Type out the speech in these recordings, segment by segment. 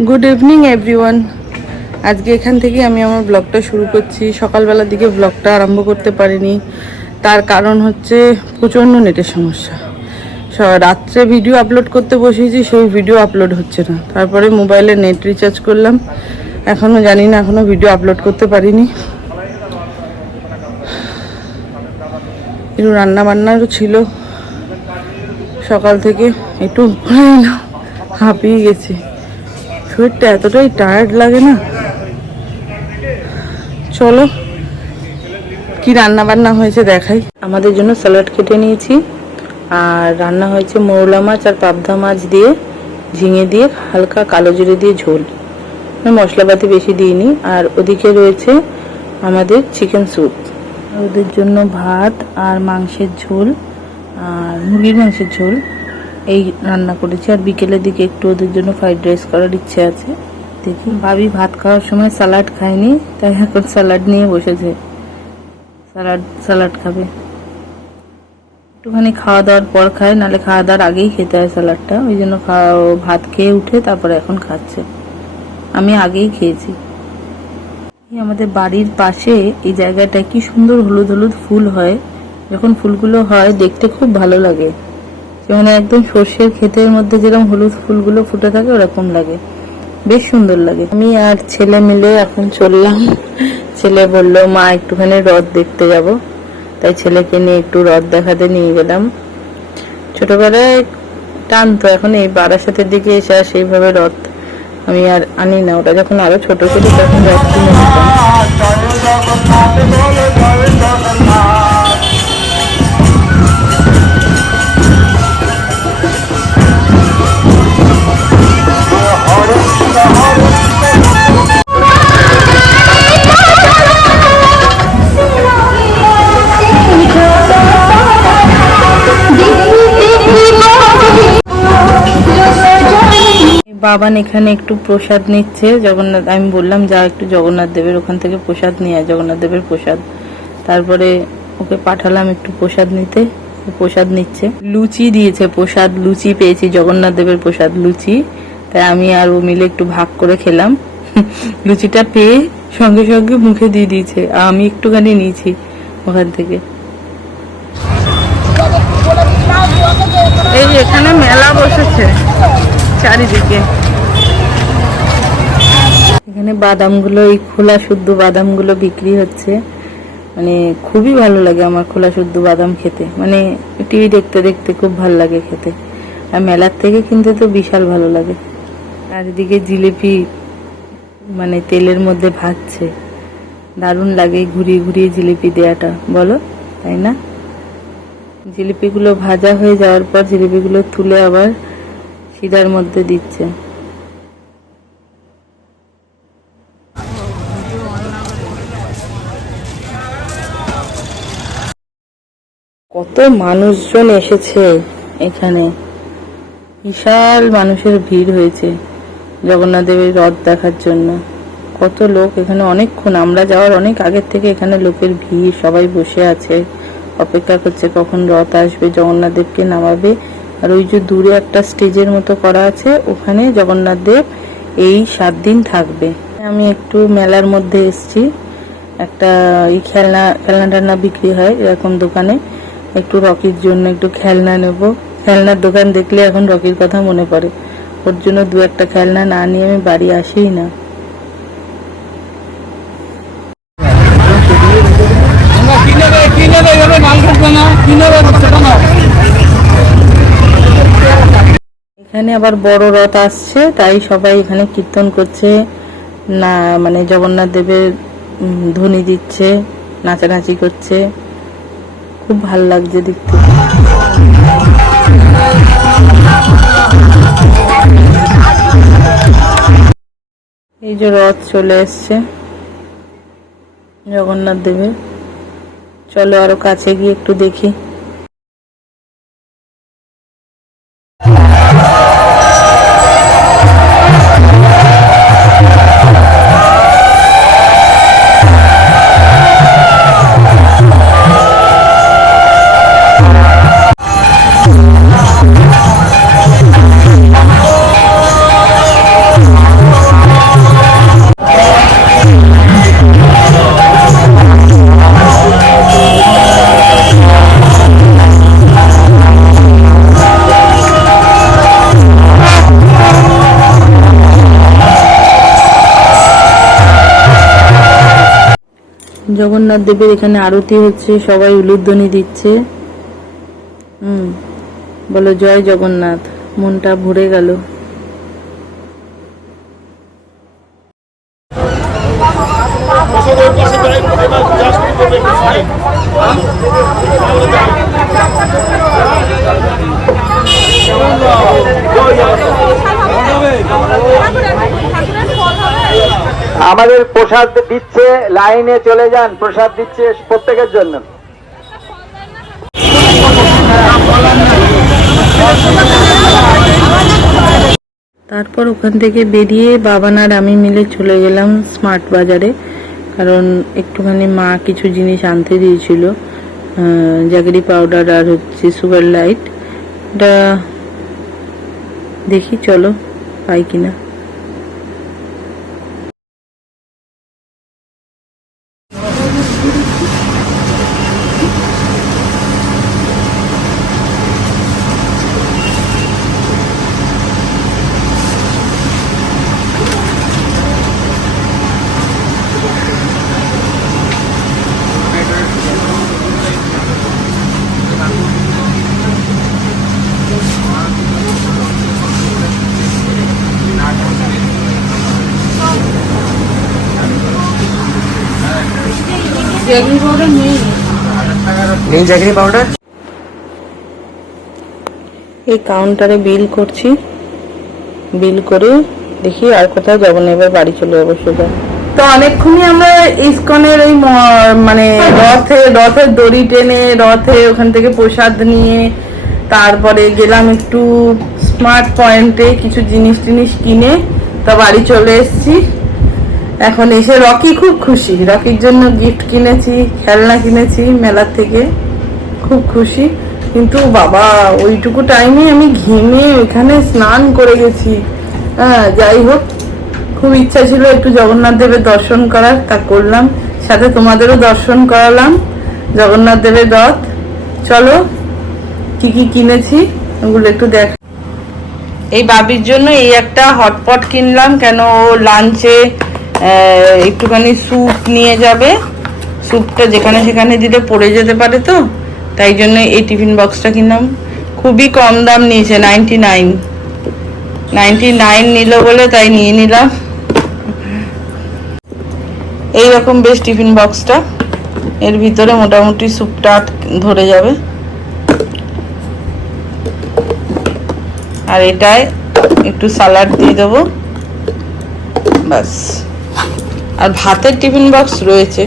Good evening everyone. আজকে এখান থেকে আমি আমার ব্লগটা শুরু করছি। সকালবেলার দিকে ব্লগটা আরম্ভ করতে পারিনি, তার কারণ হচ্ছে প্রচণ্ড নেটের সমস্যা। রাত্রে ভিডিও আপলোড করতে বসেছি, সেই ভিডিও আপলোড হচ্ছে না। তারপরে মোবাইলে নেট রিচার্জ করলাম, এখনও জানি না, এখনও ভিডিও আপলোড করতে পারিনি। একটু রান্নাবান্নারও ছিল সকাল থেকে, একটু হাঁপিয়ে গেছি। শরীরটা এতটাই টায়ার্ড লাগে না। চলো কি রান্না বান্না হয়েছে দেখাই। আমাদের জন্য স্যালাড কেটে নিয়েছি, আর রান্না হয়েছে মৌলা মাছ আর পাবদা মাছ দিয়ে, ঝিঙে দিয়ে, হালকা কালো জিরে দিয়ে ঝোল, মশলাপাতি বেশি দিইনি। আর ওদিকে রয়েছে আমাদের চিকেন স্যুপ। ওদের জন্য ভাত আর মাংসের ঝোল, আর মুরগির মাংসের ঝোল এই রান্না করেছি। আর বিকেলের দিকে একটু ওদের জন্য ফ্রাইড রাইস করার ইচ্ছে আছে, দেখি। ভাবি ভাত খাওয়ার সময় স্যালাড খায়নি, তাই এখন স্যালাড নিয়ে বসেছে, স্যালাড খাবে। একটুখানি খাওয়া দাওয়ার পর খায়, নাহলে খাওয়া দাওয়ার আগেই খেতে হয় স্যালাডটা, ওই জন্য ভাত খেয়ে উঠে তারপরে এখন খাচ্ছে। আমি আগেই খেয়েছি। আমাদের বাড়ির পাশে এই জায়গাটায় কি সুন্দর হলুদ হলুদ ফুল হয়। যখন ফুলগুলো হয় দেখতে খুব ভালো লাগে, যেমন একদম সর্ষের ক্ষেতের মধ্যে যেরকম হলুদ ফুলগুলো ফুটে থাকে ওরকম লাগে, বেশ সুন্দর লাগে। আমি আর ছেলে মিলে এখন চললাম। ছেলে বলল মা একটুখানি হ্রদ দেখতে যাব, তাই ছেলেকে নিয়ে একটু হ্রদ দেখাতে নিয়ে গেলাম। ছোটবেলায় টানতো, এখন এই বারাসাতের দিকে এসে আর সেইভাবে হ্রদ আমি আর আনি না। ওটা যখন আরো ছোট ছিল তখন হ্রদ কিনে নিতাম। বাবান এখানে একটু প্রসাদ নিচ্ছে জগন্নাথ। আমি বললাম যা একটু জগন্নাথ দেবের ওখান থেকে প্রসাদ নিয়ে আয়, জগন্নাথ দেবের প্রসাদ। তারপরে ওকে পাঠালাম একটু প্রসাদ নিতে, প্রসাদ নিচ্ছে। লুচি দিয়েছে প্রসাদ, লুচি পেয়েছি, জগন্নাথ দেবের প্রসাদ লুচি। তাই আমি আর ও মিলে একটু ভাগ করে খেলাম। লুচিটা পেয়ে সঙ্গে সঙ্গে মুখে দিয়ে দিয়েছে, আমি একটুখানি নিয়েছি ওখান থেকে। এই এখানে মেলা বসেছে চারিদিকে। এখানে বাদামগুলো, এই খোলা শুদ্ধ বাদামগুলো বিক্রি হচ্ছে। মানে খুবই ভালো লাগে আমার খোলা শুদ্ধ বাদাম খেতে, মানে টিভি দেখতে দেখতে খুব ভালো লাগে খেতে। আর মেলার থেকে কিনতে তো বিশাল ভালো লাগে। আর এদিকে জিলিপি মানে তেলের মধ্যে ভাজছে, দারুণ লাগে ঘুরিয়ে ঘুরিয়ে জিলিপি দেয়াটা, বলো তাই না? জিলিপিগুলো ভাজা হয়ে যাওয়ার পর জিলিপিগুলো তুলে আবার শিরার মধ্যে দিচ্ছে। কত মানুষজন এসেছে এখানে, বিশাল মানুষের ভিড় হয়েছে জগন্নাথ দেবের রথ দেখার জন্য। কত লোক এখানে, অনেকক্ষণ, আমরা যাওয়ার অনেক আগের থেকে এখানে লোকের ভিড়, সবাই বসে আছে অপেক্ষা করছে কখন রথ আসবে, জগন্নাথ দেবকে নামাবে। আর ওই যে দূরে একটা স্টেজের মতো করা আছে, ওখানে জগন্নাথ দেব এই 7 দিন থাকবে। আমি একটু মেলার মধ্যে এসছি, একটা এই খেলনা বিক্রি হয় এরকম দোকানে। একটু রকির জন্য একটু খেলনা নেব। খেলনার দোকান দেখলে এখন রকির কথা মনে পড়ে, ওর জন্য 2-1 খেলনা না নিয়ে আমি বাড়ি আসিই না। এখানে আবার বড় রথ আসছে, তাই সবাই এখানে কীর্তন করছে, না মানে জগন্নাথ দেবের ধ্বনি দিচ্ছে, নাচানাচি করছে, খুব ভাল লাগছে দেখতে। এই যে রথ চলে এসছে জগন্নাথ দেবের। চলো আরো কাছে গিয়ে একটু দেখি। জগন্নাথ দেবের এখানে আরতি হচ্ছে, সবাই উলুধ্বনি দিচ্ছে। বলো জয় জগন্নাথ, মনটা ভরে গেল। আমাদের প্রসাদ দিচ্ছে, লাইনে চলে যান, প্রসাদ দিচ্ছে প্রত্যেকের জন্য। তারপর ওখান থেকে বেরিয়ে বাবান আর আমি মিলে চলে গেলাম স্মার্ট বাজারে, কারণ একটুখানি মা কিছু জিনিস আনতে দিয়েছিল, জাগরি পাউডার আর হচ্ছে সুগার লাইট। এটা দেখি চলো পাই কিনা। জাগরি পাউডার এই কাউন্টারে বিল করছি, বিল করে দেখি আর কোথাও যাবো না, এবার বাড়ি চলে যাবো সোজা। তো অনেকক্ষণই আমরা ইসকনের ওই মানে রথের দড়ি টেনে রথে ওখান থেকে প্রসাদ নিয়ে তারপরে গেলাম একটু স্মার্ট পয়েন্টে, কিছু জিনিস টিনিস কিনে তা বাড়ি চলে এসেছি। এখন এসে রকি খুব খুশি, রকির জন্য গিফট কিনেছি, খেলনা কিনেছি মেলার থেকে, খুব খুশি। কিন্তু বাবা ওইটুকু টাইমে আমি ঘেমে ওইখানে স্নান করে গেছি। যাই হোক, খুব ইচ্ছা ছিল একটু জগন্নাথ দেবের দর্শন করার, তা করলাম, সাথে তোমাদেরও দর্শন করালাম জগন্নাথ দেবের রথ। চলো কি কি কিনেছি ওগুলো একটু দেখ। এই বাবির জন্য এই একটা হটপট কিনলাম, কেন ও লাঞ্চে একটুখানি স্যুপ নিয়ে যাবে, স্যুপটা যেখানে সেখানে দিলে পড়ে যেতে পারে, তো তাই জন্য এই টিফিন বক্সটা কিনলাম। খুবই কম দাম নিয়েছে, 99 নিল বলে তাই নিয়ে নিলাম। এইরকম বেশ টিফিন বক্সটা, এর ভিতরে মোটামুটি স্যুপটা ধরে যাবে। আর এটায় একটু সালাড দিয়ে দেবো, বাস। আর ভাতের টিফিন বক্স রয়েছে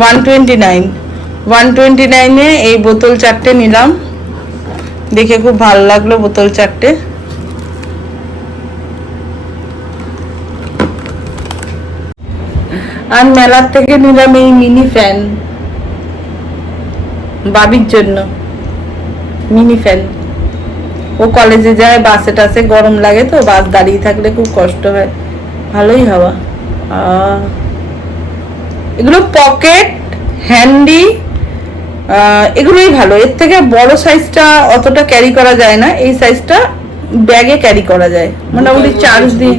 129 এই বোতল 4টে নিলাম, দেখে খুব ভালো লাগলো বোতল 4টে। আর মেলার থেকে নিলাম এই মিনি ফ্যান বাবির জন্য, মিনি ফ্যান। ও কলেজে যায়, বাসে টাসে গরম লাগে তো, বাস দাঁড়িয়ে থাকলে খুব কষ্ট হয়, ভালোই হাওয়া। এগুলো পকেট হ্যান্ডি, এগুলোই ভালো। এর থেকে বড় সাইজটা অতটা ক্যারি করা যায় না, এই সাইজটা ব্যাগে ক্যারি করা যায়, মোটামুটি চার্জ দিয়ে।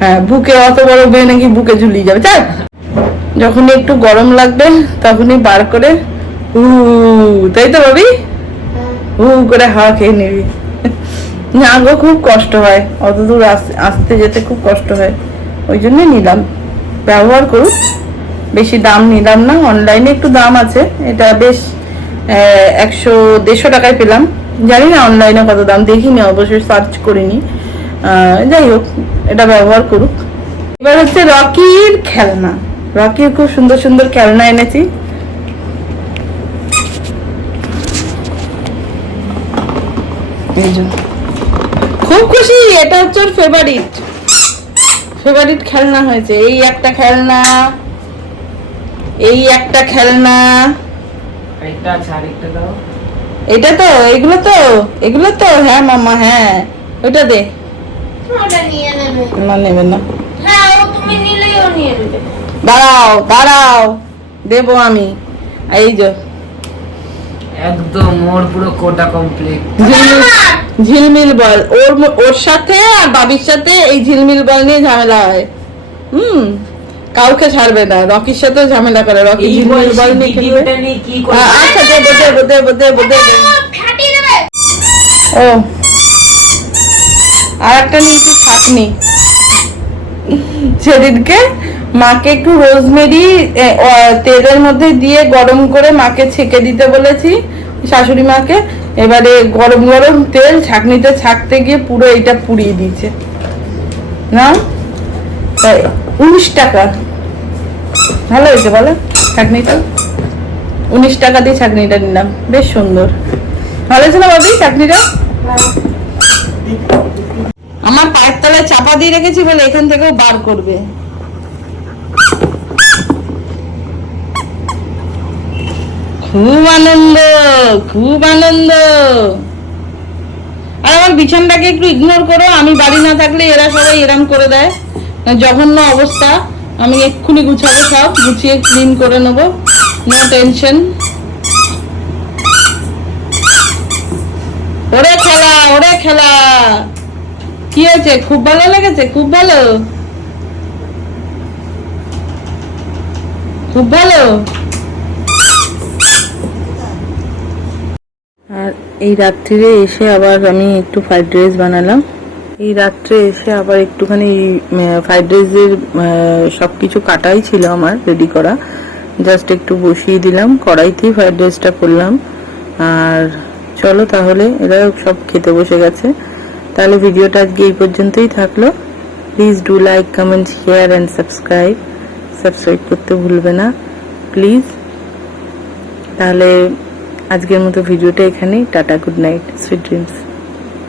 হ্যাঁ, বুকে অত বড় বেয়ে নাকি বুকে ঝুলিয়ে যাবে, চাই যখন একটু গরম লাগবে তখনই বার করে তাই তো ভাবি, করে হাওয়া খেয়ে নিবি। না গো, খুব কষ্ট হয়, অত দূর আসতে যেতে খুব কষ্ট হয়, ওই জন্যই নিলাম, ব্যবহার করুক। বেশি দাম নিলাম না, অনলাইনে একটু দাম আছে, এটা বেশ 100-150 টাকায় পেলাম, জানি না অনলাইনে কত দাম, দেখিনি, অবশ্যই সার্চ করিনি। যাই হোক, এটা ব্যবহার করুক। এবার হচ্ছে রকির খেলনা, রকির খুব সুন্দর সুন্দর খেলনা এনেছি। খুব খুশি, এটা হচ্ছে ওর ফেভারিট খেলনা হয়েছে। এই একটা খেলনা, এই একটা খেলনা, এটা তো, এগুলো তো হ্যাঁ মামা, হ্যাঁ ওইটা দে। না, নেবে না, দাঁড়াও দেবো আমি। এই যে একদম ওর পুরো কোটা কমপ্লিট। ঝিলমিল বল, ওর সাথে আর বাবির সাথে এই ঝিলমিল বল নিয়ে ঝামেলা হয়। কাউকে ছাড়বে না, রকির সাথে ঝামেলা করে, রকি ঝিলমিল বল নিয়ে খেলবে। আচ্ছা দেবো। ও আর একটা নিয়েছি ছাকনি। সেদিনকে মাকে একটু রোজমেরি তেলের মধ্যে দিয়ে গরম করে মাকে ছেঁকে দিতে বলেছি, শাশুড়ি মাকে। এবারে গরম গরম তেল ছাকনিতে ছাকতে গিয়ে পুরো এটা পুড়িয়ে দিয়েছে না। 19 টাকা, ভালো হয়েছে বলো ছাকনিটা? 19 টাকা দিয়ে ছাকনিটা নিলাম, বেশ সুন্দর। ভালো হয়েছে না বাবি চাটনিটা? আমার পায়ের তলায় চাপা দিয়ে রেখেছি বলে এখান থেকেও বার করবে। খুব আনন্দ, খুব আনন্দ। আর আমার বিছানাটাকে একটু ইগনোর করো, আমি বাড়ি না থাকলে এরা সবাই এরম করে দেয়, জঘন্য অবস্থা। আমি এক্ষুনি গুছাবো, সব গুছিয়ে ক্লিন করে নেবো, নো টেনশন। ওরে খেলা, ওরে খেলা। কি হয়েছে? খুব ভালো লেগেছে? খুব ভালো, খুব ভালো। আর এই রাত্রিরে এসে আবার আমি একটু ফ্রাইড রাইস বানালাম। এই রাত্রে এসে আবার একটুখানি ফ্রাইড রাইসের সবকিছু কাটাই ছিল আমার রেডি করা, জাস্ট একটু বসিয়ে দিলাম, কড়াইতেই ফ্রাইড রাইসটা করলাম। আর চলো তাহলে, এরা সব খেতে বসে গেছে। তাহলে ভিডিওটা আজকে এই পর্যন্তই থাকলো। Please do like, comment, share and subscribe করতে ভুলবে না প্লিজ। তাহলে আজকের মতো ভিডিওটা এখানেই। Tata, good night, sweet dreams.